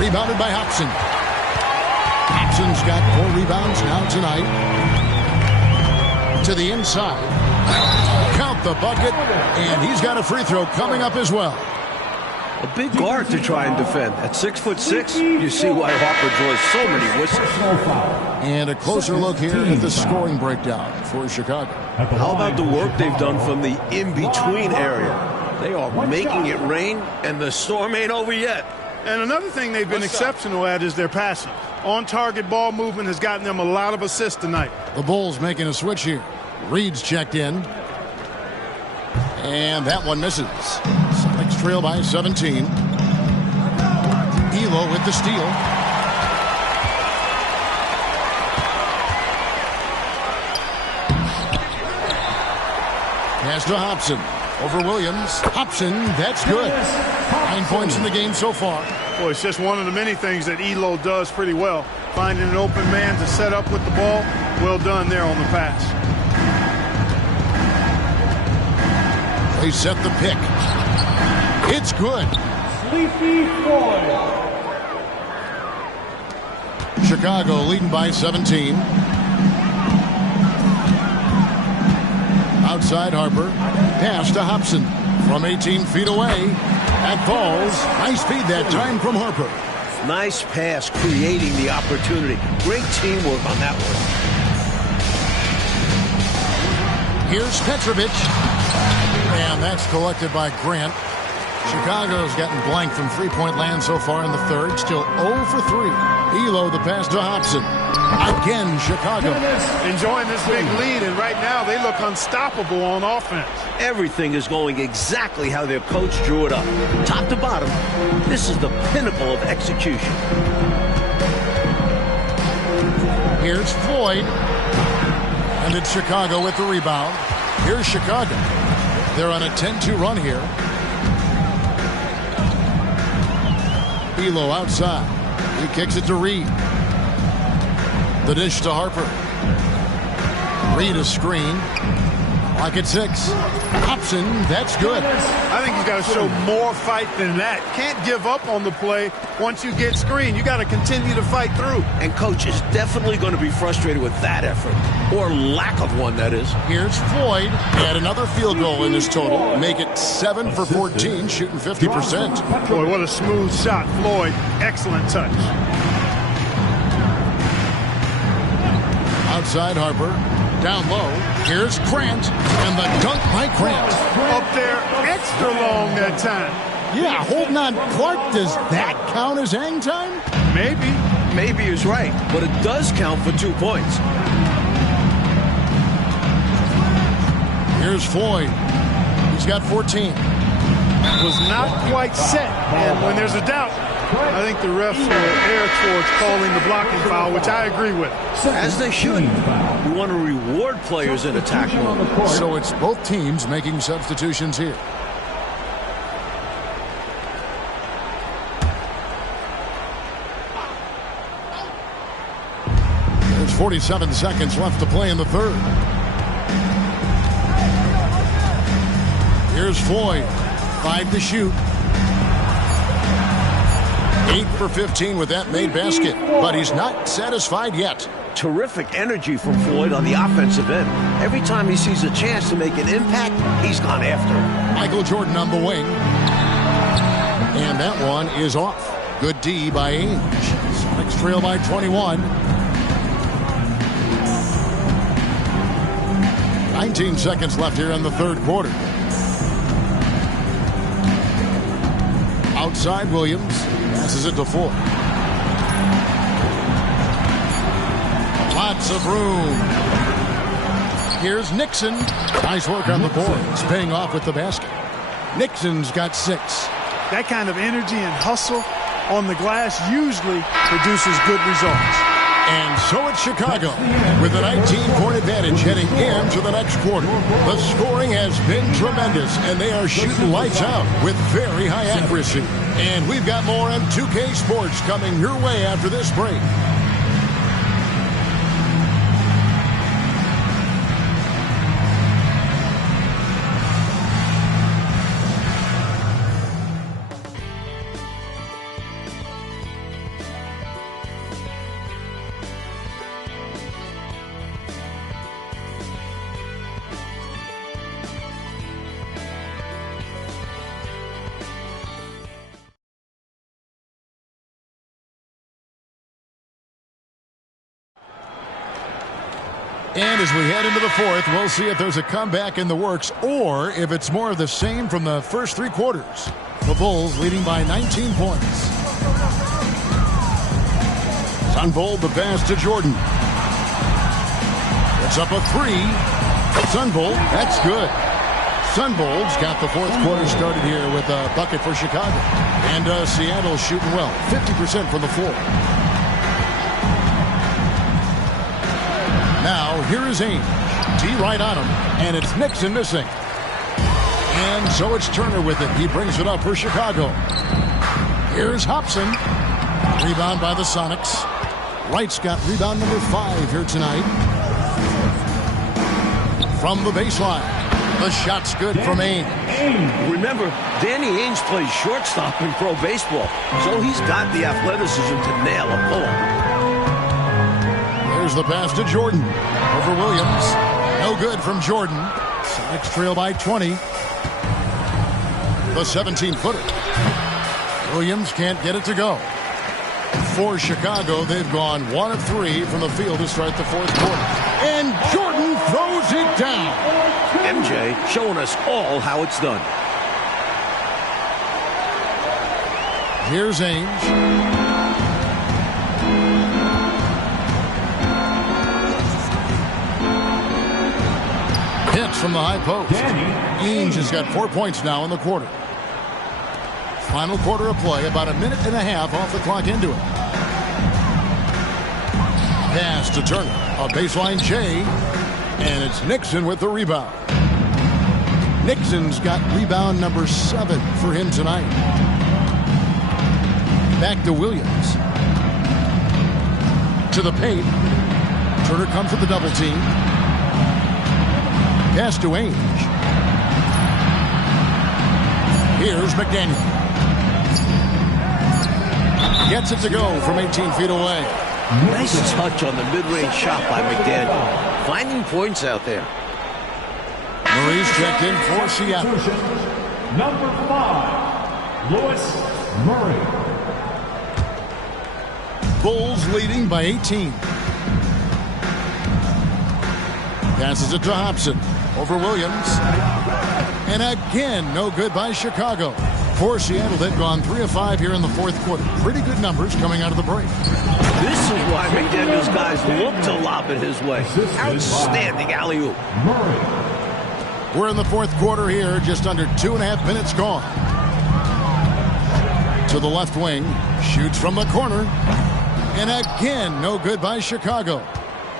Rebounded by Hopson. Hopson's got 4 rebounds now tonight. To the inside. Count the bucket. And he's got a free throw coming up as well. A big guard to try and defend. At 6'6", you see why Harper draws so many whistles. And a closer look here at the scoring breakdown for Chicago. How about the work they've done from the in-between area? They are making it rain, and the storm ain't over yet. And another thing they've been exceptional at is their passing. On-target ball movement has gotten them a lot of assists tonight. The Bulls making a switch here. Reed's checked in. And that one misses. Sonics trail by 17. Elo with the steal. Pass to Hopson. Over Williams. Hopson, that's good. 9 points in the game so far. Boy, it's just one of the many things that Elo does pretty well. Finding an open man to set up with the ball. Well done there on the pass. They set the pick. It's good. Sleepy Floyd. Chicago leading by 17. Outside Harper. Pass to Hopson from 18 feet away. That falls. Nice feed that time from Harper. Nice pass, creating the opportunity. Great teamwork on that one. Here's Petrovic. And that's collected by Grant. Chicago's gotten blank from three-point land so far in the third. Still 0 for 3. Elo the pass to Hopson. Again, Chicago. Enjoying this big lead, and right now they look unstoppable on offense. Everything is going exactly how their coach drew it up. Top to bottom, this is the pinnacle of execution. Here's Floyd. And it's Chicago with the rebound. Here's Chicago. They're on a 10-2 run here. Elo outside. He kicks it to Reed. The dish to Harper. Reed a screen. Clock at 6. Hopson, that's good. I think he's got to show more fight than that. Can't give up on the play once you get screened. You got to continue to fight through. And coach is definitely going to be frustrated with that effort, or lack of one, that is. Here's Floyd. Add another field goal in this total. Make it 7 for 14, shooting 50%. Boy, what a smooth shot, Floyd. Excellent touch. Outside Harper. Down low. Here's Grant. And the dunk by Grant. Up there extra long that time. Yeah, holding on Clark. Does that count as hang time? Maybe. Maybe he's right, but it does count for 2 points. Here's Floyd. He's got 14. Was not quite set. And when there's a doubt, I think the refs will err towards calling the blocking foul, which I agree with. As they should. We want to reward players in attack mode. So it's both teams making substitutions here. There's 47 seconds left to play in the third. Here's Floyd. 5 to shoot. 8 for 15 with that made basket, but he's not satisfied yet. Terrific energy from Floyd on the offensive end. Every time he sees a chance to make an impact, he's gone after it. Michael Jordan on the wing. And that one is off. Good D by Ainge. Sonics trail by 21. 19 seconds left here in the third quarter. Outside Williams. Passes it to Floyd. Lots of room. Here's Nixon. Nice work on the boards. Paying off with the basket. Nixon's got 6. That kind of energy and hustle on the glass usually produces good results. And so it's Chicago with a 19-point advantage heading into the next quarter. The scoring has been tremendous, and they are shooting lights out with very high accuracy. And we've got more on 2K Sports coming your way after this break. And as we head into the fourth, we'll see if there's a comeback in the works or if it's more of the same from the first three quarters. The Bulls leading by 19 points. Sunvold the pass to Jordan. It's up a three. Sunvold, that's good. Sunvold's got the fourth quarter started here with a bucket for Chicago. And Seattle shooting well, 50% from the floor. Now, here is Ainge. D right on him, and it's Nixon missing. And so it's Turner with it. He brings it up for Chicago. Here's Hopson. Rebound by the Sonics. Wright's got rebound number 5 here tonight. From the baseline. The shot's good from Ainge. Remember, Danny Ainge plays shortstop in pro baseball, so he's got the athleticism to nail a pull-up. There's the pass to Jordan. Over Williams. No good from Jordan. Sonics trail by 20. The 17-footer. Williams can't get it to go. For Chicago, they've gone 1 of 3 from the field to start the fourth quarter. And Jordan throws it down. MJ showing us all how it's done. Here's Ainge. From the high post. Ainge has got 4 points now in the quarter. Final quarter of play, about a minute and a half off the clock into it. Pass to Turner. A baseline J. And it's Nixon with the rebound. Nixon's got rebound number 7 for him tonight. Back to Williams. To the paint. Turner comes with the double team. Pass to Ainge. Here's McDaniel. Gets it to go from 18 feet away. Nice touch on the mid-range shot by McDaniel. Finding points out there. Murray's checked in for Seattle. Number 5, Lewis Murray. Bulls leading by 18. Passes it to Hopson. Over Williams. And again, no good by Chicago. For Seattle, they've gone 3 of 5 here in the fourth quarter. Pretty good numbers coming out of the break. This is why McDaniel's guys look to lob it his way. Outstanding alley-oop. We're in the fourth quarter here, just under 2.5 minutes gone. To the left wing, shoots from the corner. And again, no good by Chicago.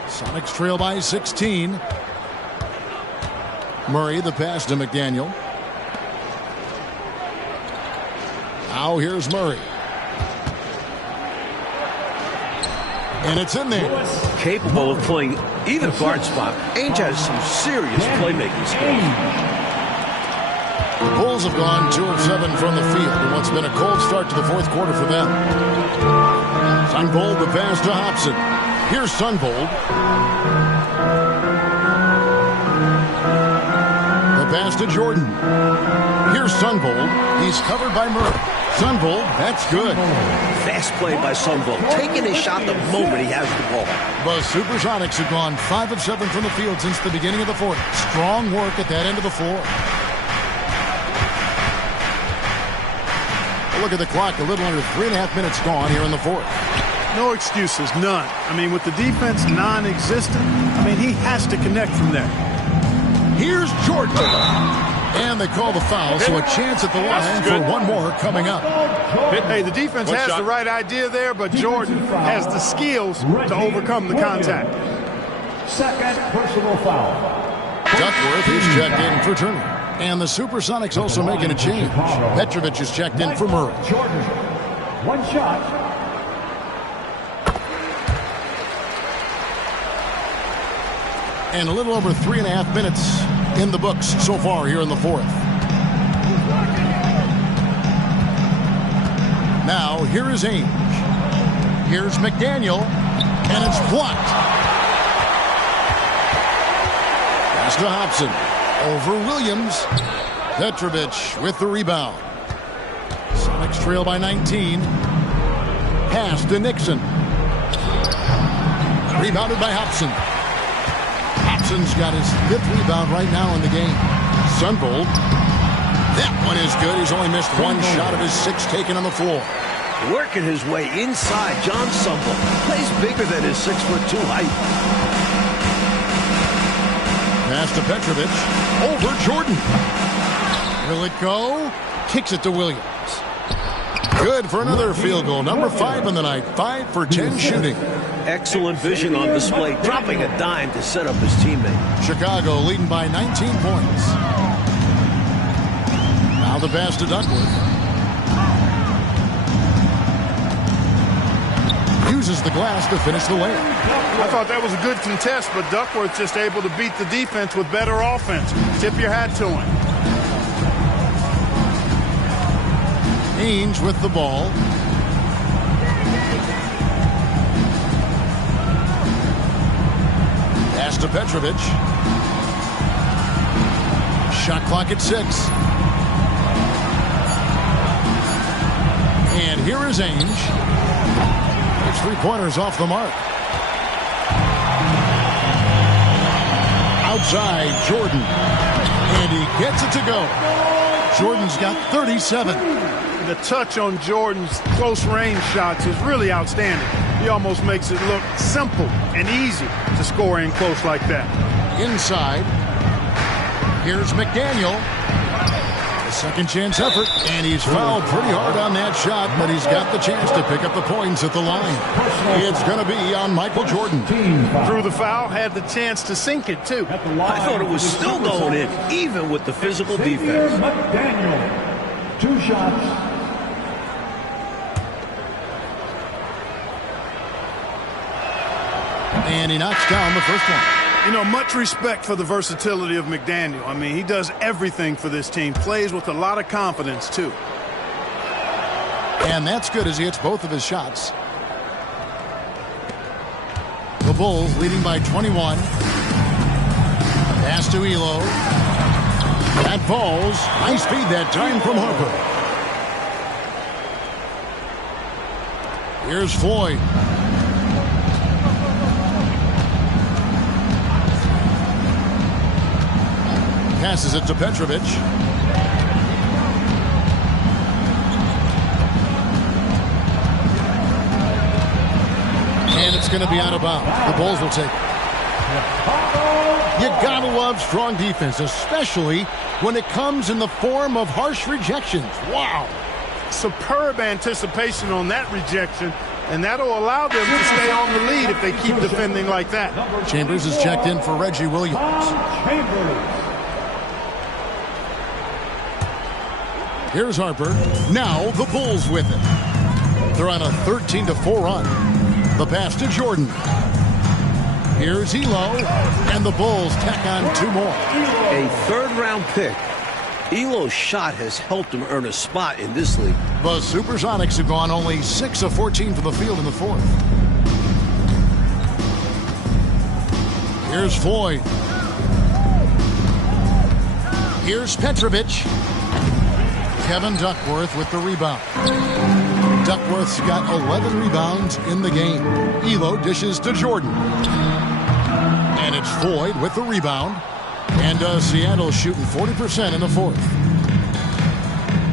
Sonics trail by 16. Murray, the pass to McDaniel. Now here's Murray. And it's in there. Capable of playing either guard spot. Ainge has some serious playmaking skills. The Bulls have gone 2 of 7 from the field in what's been a cold start to the fourth quarter for them. Sunvold, the pass to Hopson. Here's Sunvold. The pass to Jordan. Here's Sunvold. He's covered by Murray. Sunvold, that's good. Fast play by Sunvold. Taking his shot the moment he has the ball. The SuperSonics have gone 5 of 7 from the field since the beginning of the fourth. Strong work at that end of the floor. Look at the clock, a little under 3.5 minutes gone here in the fourth. No excuses, none. I mean, with the defense non-existent, I mean, he has to connect from there. Here's Jordan. And they call the foul, so a chance at the line for one more coming up. Hey, the defense has the right idea there, but Jordan has the skills to overcome the contact. Second personal foul. Duckworth is checked in for Turner. And the SuperSonics also making a change. Petrovic is checked in for Murray. Jordan, 1 shot. And a little over 3.5 minutes in the books so far here in the fourth. Now, here is Ainge. Here's McDaniel. And it's blocked. Pass to Hopson. Over Williams. Petrovic with the rebound. Sonics trail by 19. Pass to Nixon. Rebounded by Hopson. Hopson's got his 5th rebound right now in the game. Sunvold. That one is good. He's only missed 1 shot of his 6 taken on the floor. Working his way inside, John Sunvold plays bigger than his 6'2" height. Pass to Petrovic. Over Jordan. Will it go? Kicks it to Williams. Good for another field goal. Number 5 in the night. 5 for 10 shooting. Excellent vision on display, dropping a dime to set up his teammate. Chicago leading by 19 points. Now the pass to Duckworth. Uses the glass to finish the layup. I thought that was a good contest, but Duckworth just able to beat the defense with better offense. Tip your hat to him. Ainge with the ball. Pass to Petrovic. Shot clock at 6. And here is Ainge. It's 3-pointers off the mark. Outside, Jordan. And he gets it to go. Jordan's got 37. The touch on Jordan's close-range shots is really outstanding. He almost makes it look simple and easy to score in close like that. Inside. Here's McDaniel. A second chance effort, and he's fouled pretty hard on that shot, but he's got the chance to pick up the points at the line. It's going to be on Michael Jordan. Drew the foul, had the chance to sink it, too. I thought it was still going in, even with the physical defense. McDaniel, 2 shots. And he knocks down the first one. You know, much respect for the versatility of McDaniel. I mean, he does everything for this team. Plays with a lot of confidence, too. And that's good as he hits both of his shots. The Bulls leading by 21. Pass to Elo. That falls. Nice feed that time from Harper. Here's Floyd. Passes it to Petrovic. And it's going to be out of bounds. The Bulls will take it. You gotta love strong defense, especially when it comes in the form of harsh rejections. Wow. Superb anticipation on that rejection, and that'll allow them to stay on the lead if they keep defending like that. Chambers is checked in for Reggie Williams. Here's Harper. Now the Bulls with it. They're on a 13-4 run. The pass to Jordan. Here's Elo. And the Bulls tack on 2 more. A 3rd-round pick. Elo's shot has helped him earn a spot in this league. The SuperSonics have gone only 6 of 14 from the field in the 4th. Here's Floyd. Here's Petrovic. Kevin Duckworth with the rebound. Duckworth's got 11 rebounds in the game. Elo dishes to Jordan. And it's Floyd with the rebound. And Seattle shooting 40% in the 4th.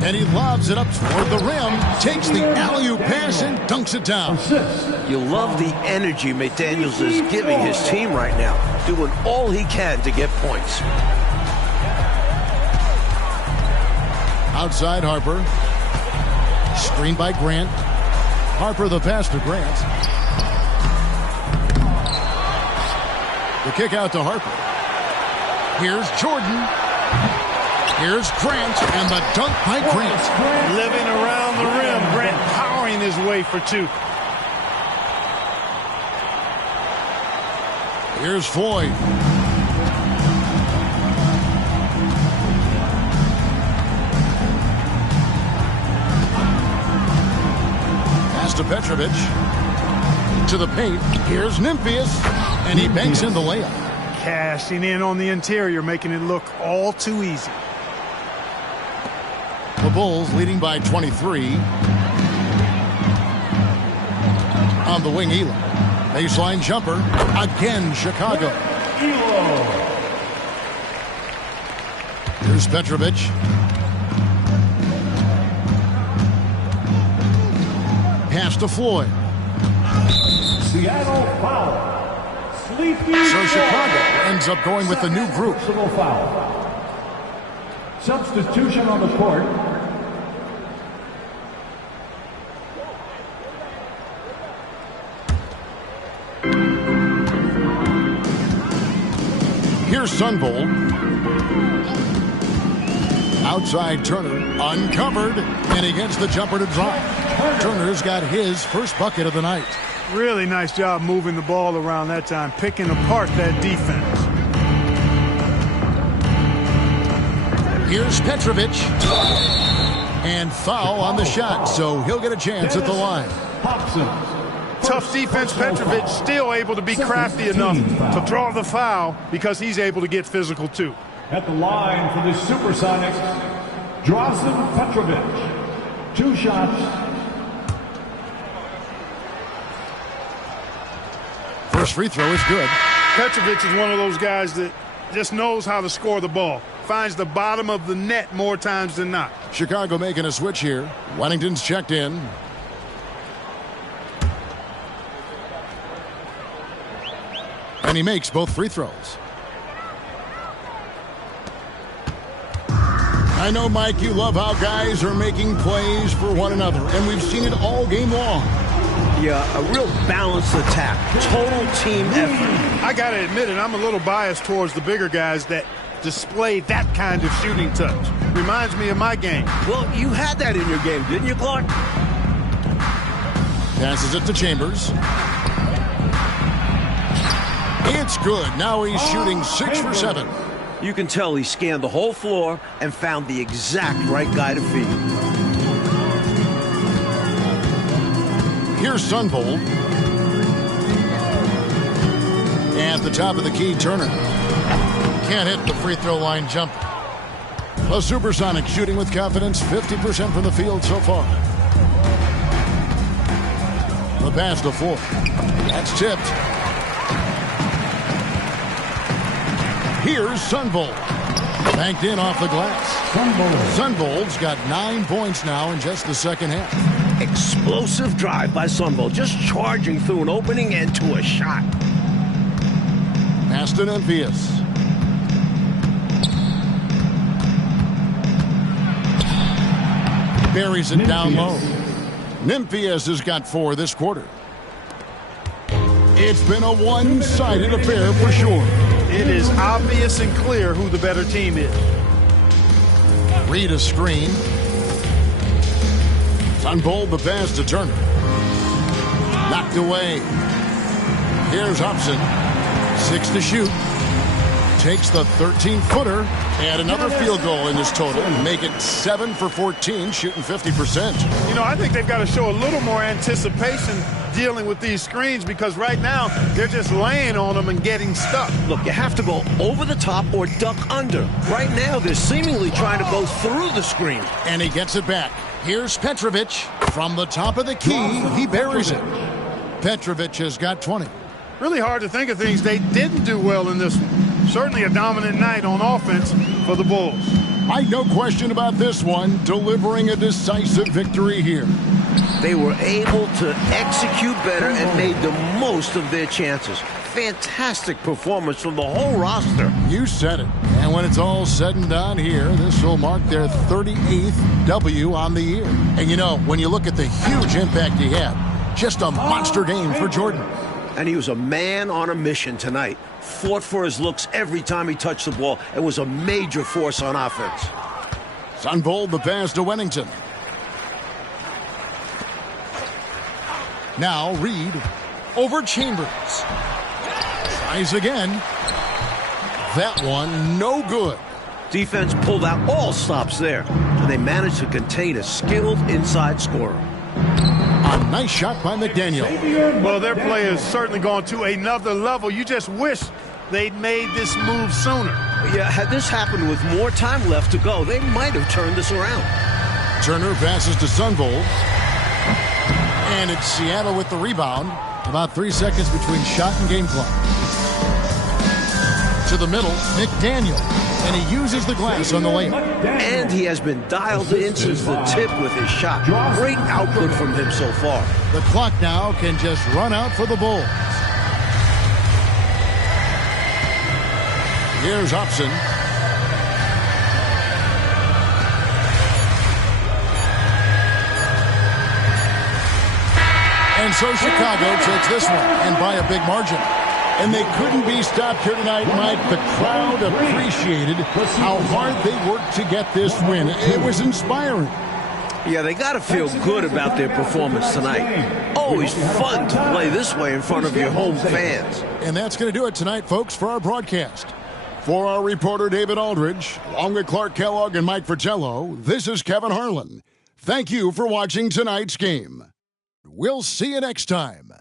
And he lobs it up toward the rim, takes the alley-oop pass and dunks it down. You love the energy McDaniels is giving his team right now, doing all he can to get points. Outside Harper. Screened by Grant. Harper the pass to Grant. The kick out to Harper. Here's Jordan. Here's Grant, and the dunk by Grant. Living around the rim, Grant powering his way for 2. Here's Floyd. Pass to Petrovic. To the paint. Here's Nymphius, and he banks in the layup. Cashing in on the interior, making it look all too easy. The Bulls leading by 23. On the wing, Elo. Baseline jumper. Again, Chicago. Here's Petrovic. Pass to Floyd. Seattle foul. So Chicago ends up going with the new group. Foul. Substitution on the court. Here's Sunvold. Outside Turner, uncovered, and he gets the jumper to drop. Turner's got his first bucket of the night. Really nice job moving the ball around that time, picking apart that defense. Here's Petrovic. And foul on the shot, so he'll get a chance at the line. Hopson. Tough defense. Petrovic still able to be crafty enough to draw the foul because he's able to get physical too. At the line for the SuperSonics, Drazen Petrovic. 2 shots. First free throw is good. Petrovic is one of those guys that just knows how to score the ball. Finds the bottom of the net more times than not. Chicago making a switch here. Wennington's checked in. And he makes both free throws. I know, Mike, you love how guys are making plays for one another, and we've seen it all game long. Yeah, a real balanced attack. Total team effort. I got to admit it, I'm a little biased towards the bigger guys that display that kind of shooting touch. Reminds me of my game. Well, you had that in your game, didn't you, Clark? Passes it to Chambers. It's good. Now he's shooting 6 for 7. You can tell he scanned the whole floor and found the exact right guy to feed. Here's Sunvold. At the top of the key, Turner. Can't hit the free throw line jump. The SuperSonics shooting with confidence, 50% from the field so far. The pass to Floyd. That's tipped. Here's Sunvold. Banked in off the glass. Sunvold's got 9 points now in just the second half. Explosive drive by Sunvold, just charging through an opening and to a shot. Pass to Nymphius. Buries it down low. Nymphius has got 4 this quarter. It's been a one-sided affair for sure. It is obvious and clear who the better team is. Read a screen. Sunvold the pass to Turner. Knocked away. Here's Hopson. 6 to shoot. Takes the 13-footer. And another field goal in this total. Make it 7 for 14, shooting 50%. You know, I think they've got to show a little more anticipation dealing with these screens because right now they're just laying on them and getting stuck. Look, you have to go over the top or duck under. Right now, they're seemingly trying to go through the screen. And he gets it back. Here's Petrovic. From the top of the key, he buries it. Petrovic has got 20. Really hard to think of things they didn't do well in this one. Certainly a dominant night on offense for the Bulls. No question about this one, delivering a decisive victory here. They were able to execute better and made the most of their chances. Fantastic performance from the whole roster. You said it. And when it's all said and done here, this will mark their 38th W on the year. And you know, when you look at the huge impact he had, just a monster game for Jordan. And he was a man on a mission tonight. Fought for his looks every time he touched the ball and was a major force on offense. Sunvold the pass to Wennington. Now Reed over Chambers. Tries again. That one no good. Defense pulled out all stops there, and they managed to contain a skilled inside scorer. A nice shot by McDaniel. Well, their play has certainly gone to another level. You just wish they'd made this move sooner. Yeah, had this happened with more time left to go, they might have turned this around. Turner passes to Sunvold. And it's Seattle with the rebound. About 3 seconds between shot and game clock. To the middle, McDaniel. And he uses the glass on the layup. And he has been dialed in since the tip with his shot. Great output from him so far. The clock now can just run out for the Bulls. Here's Hopson. And so Chicago takes this one, and by a big margin. And they couldn't be stopped here tonight, Mike. The crowd appreciated how hard they worked to get this win. It was inspiring. Yeah, they got to feel good about their performance tonight. Always fun to play this way in front of your home fans. And that's going to do it tonight, folks, for our broadcast. For our reporter, David Aldridge, along with Clark Kellogg and Mike Fratello, this is Kevin Harlan. Thank you for watching tonight's game. We'll see you next time.